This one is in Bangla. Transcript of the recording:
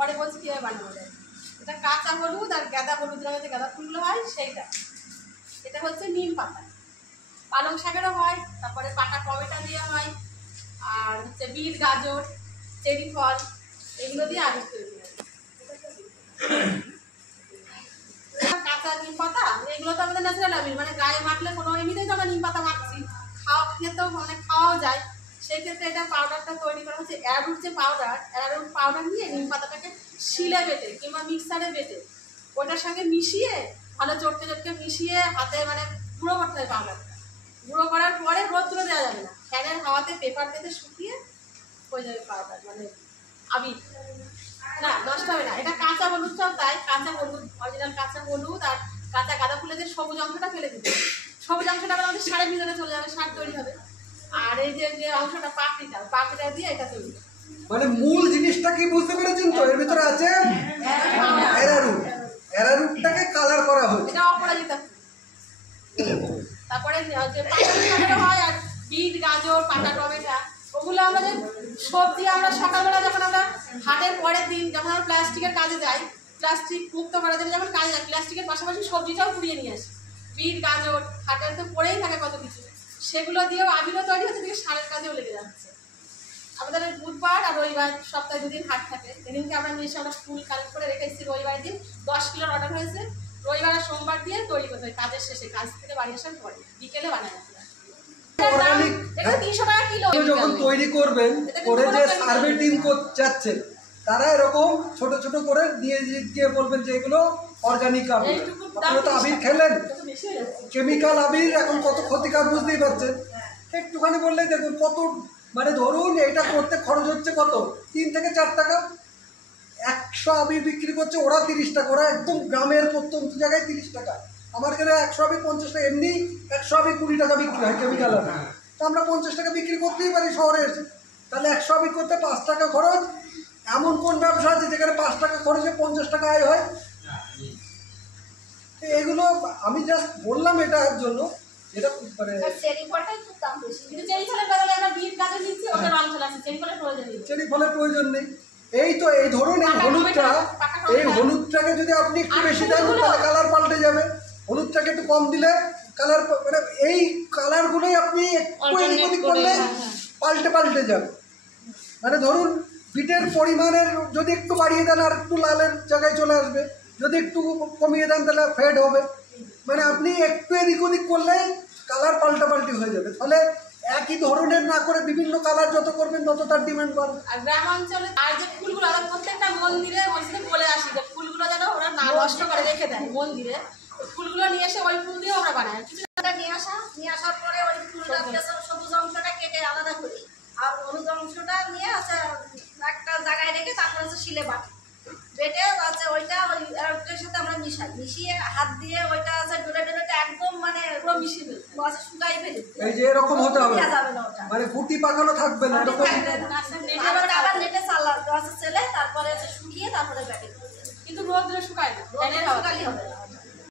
পরে বলছি কীভাবে বানানো যায়। এটা কাঁচা হলুদ আর গাঁদা হলুদ রঙের যে গাঁদা ফুলগুলো হয় সেইটা। এটা হচ্ছে নিম পাতা, পালং শাকেরও হয়, তারপরে পাতা টমেটো দিয়ে হয়, আর হচ্ছে বিট গাজর চেরি ফল এগুলো দিয়ে আবির তৈরি হয়। কাঁচা নিম পাতা এগুলো তো আমাদের ন্যাচারাল আবির, মানে গায়ে মাখলে কোনো এমনিতেই তো আমরা নিম পাতা মাখছি, খেতেও মানে খাওয়াও যায়। সেই ক্ষেত্রে এটা পাউডারটা তৈরি করা হচ্ছে অ্যারোরুট যে পাউডার, অ্যারোরুট পাউডার নিয়ে নিম পাতাটাকে শিলে বেটে কিংবা মিক্সারে বেটে ওটার সঙ্গে মিশিয়ে ভালো চটকে চটকে মিশিয়ে হাতে মানে গুঁড়ো করতে হয়। পাউডারটা গুঁড়ো করার পরে রোদ্রে দেওয়া যাবে না, ফ্যানের হাওয়াতে পেপার পেতে শুকিয়ে হয়ে যাবে পাউডার, মানে আবির। না নষ্ট হবে না। এটা কাঁচা হলুদটাও তাই, কাঁচা হলুদ অরিজিনাল কাঁচা হলুদ আর কাঁচা গাঁদা ফুলের যে সবুজ অংশটা ফেলে দিতে, সবুজ অংশটা আমাদের সারের ভিতরে চলে যাবে, সার তৈরি হবে। আর এই যে যে অংশটা পাপড়িটা দিয়ে এটা তৈরি। মানে মূল জিনিসটা কি বুঝতে পেরেছেন তো? এর ভিতরে আছে অ্যারারুট, অ্যারারুটটাকে কালার করা হচ্ছে, এটা অপরাজিতা। তারপরে যে পাতা হয় আর বিট গাজর পাতা টমেটো ওগুলো আমরা যে সবজি আমরা সকালবেলা যখন আমরা হাটের পরের দিন যখন আমরা প্লাস্টিকের কাজে যাই, প্লাস্টিক মুক্ত করার জন্য যখন কাজে যাই প্লাস্টিকের পাশাপাশি সবজিটাও পুড়িয়ে নিয়ে আসি। বিট গাজর হাটের তো পড়েই থাকে কত কিছু, সেগুলো দিয়েও আবিরও তৈরি হচ্ছে, দিকে সারের কাজেও লেগে যাচ্ছে। আমাদের বুধবার আর রবিবার সপ্তাহে দুদিন হাট থাকে, সেদিনকে আমরা নিয়ে এসে আমরা ফুল কালেক্ট করে রেখেছি। রবিবার দিন 10 কিলোর অর্ডার হয়েছে, রবিবার আর সোমবার দিয়ে তৈরি করতে হয় কাজের শেষে, কাজ থেকে বাড়ি আসার পরে বিকেলে বানায়। যখন তৈরি করবেন করে যে সার্ভে টিম যাচ্ছেন তারা এরকম ছোট ছোট করে দিয়ে গিয়ে বলবেন যে এগুলো অর্গানিক আবির। আপনারা তো আবির খেলেন, কেমিক্যাল আবির এখন কত ক্ষতিকর বুঝতেই পারছেন। একটুখানি বললেই দেখুন কত, মানে ধরুন এটা করতে খরচ হচ্ছে কত, 3 থেকে 4 টাকা। 100 আবির বিক্রি করছে ওরা 30 টাকা, ওরা একদম গ্রামের প্রত্যন্ত জায়গায় 30 টাকা। আমার এখানে 100 আবির 50 টাকা, এমনি 100 আবির 20 টাকা বিক্রি হয় কেমিক্যাল আবির। তো আমরা 50 টাকা বিক্রি করতেই পারি শহরে এসে, তাহলে 100 আবির করতে 5 টাকা খরচ। এমন কোন ব্যবসা আছে যেখানে 5 টাকা খরচে 50 টাকা আয় হয়? এগুলো আমি জাস্ট বললাম এটার জন্য, এটা মানে চেরি ফলের প্রয়োজন নেই। এই তো এই ধরুন এই হলুদটাকে যদি আপনি একটু বেশি দেন তাহলে কালার পাল্টে যাবে, হলুদটাকে একটু কম দিলে কালার, মানে এই কালারগুলোই আপনি একটু এদিক ওদিক করলে পাল্টে যাবে। মানে ধরুন বিটের পরিমাণের যদি একটু বাড়িয়ে দেন আর একটু লালের জায়গায় চলে আসবে, যদি একটু কমিয়ে দেন তাহলে ফেড হবে। মানে আপনি একটু এদিক ওদিক করলে কালার পাল্টাপাল্টি হয়ে যাবে। ফলে একই ধরনের না করে বিভিন্ন কালার যত করবেন তত তার ডিমান্ড বাড়বে। আর গ্রাম অঞ্চলে আর যে ফুলগুলো আমরা প্রত্যেকটা মন্দিরে মসজিদে বলে আসি যে ফুলগুলো যেন ওরা না নষ্ট করে রেখে দেয় মন্দিরে, ফুলগুলো নিয়ে এসে ওই ফুল দিয়ে আমরা বানাই। কিছুটা নিয়ে আসার পরে ওই ফুলটা সবুজ অংশটা কেটে আলাদা করি আর হলুদ অংশটা নিয়ে একটা জায়গায় রেখে তারপরে শিলে বাটি বেটে ওইটা ওই সাথে আমরা মিশিয়ে হাত দিয়ে ওইটা ডলে একদম মানে পুরো মিশিয়ে ফেলবো, শুকাই ফেলি। এই যে এরকম হতে হবে, মানে গুটি পাকানো থাকবে না, এরকম আবার নেটে চালা ছেলে তারপরে শুকিয়ে তারপরে ব্যাটে, কিন্তু রোদ্রে শুকায় না, শুকালে হবে না।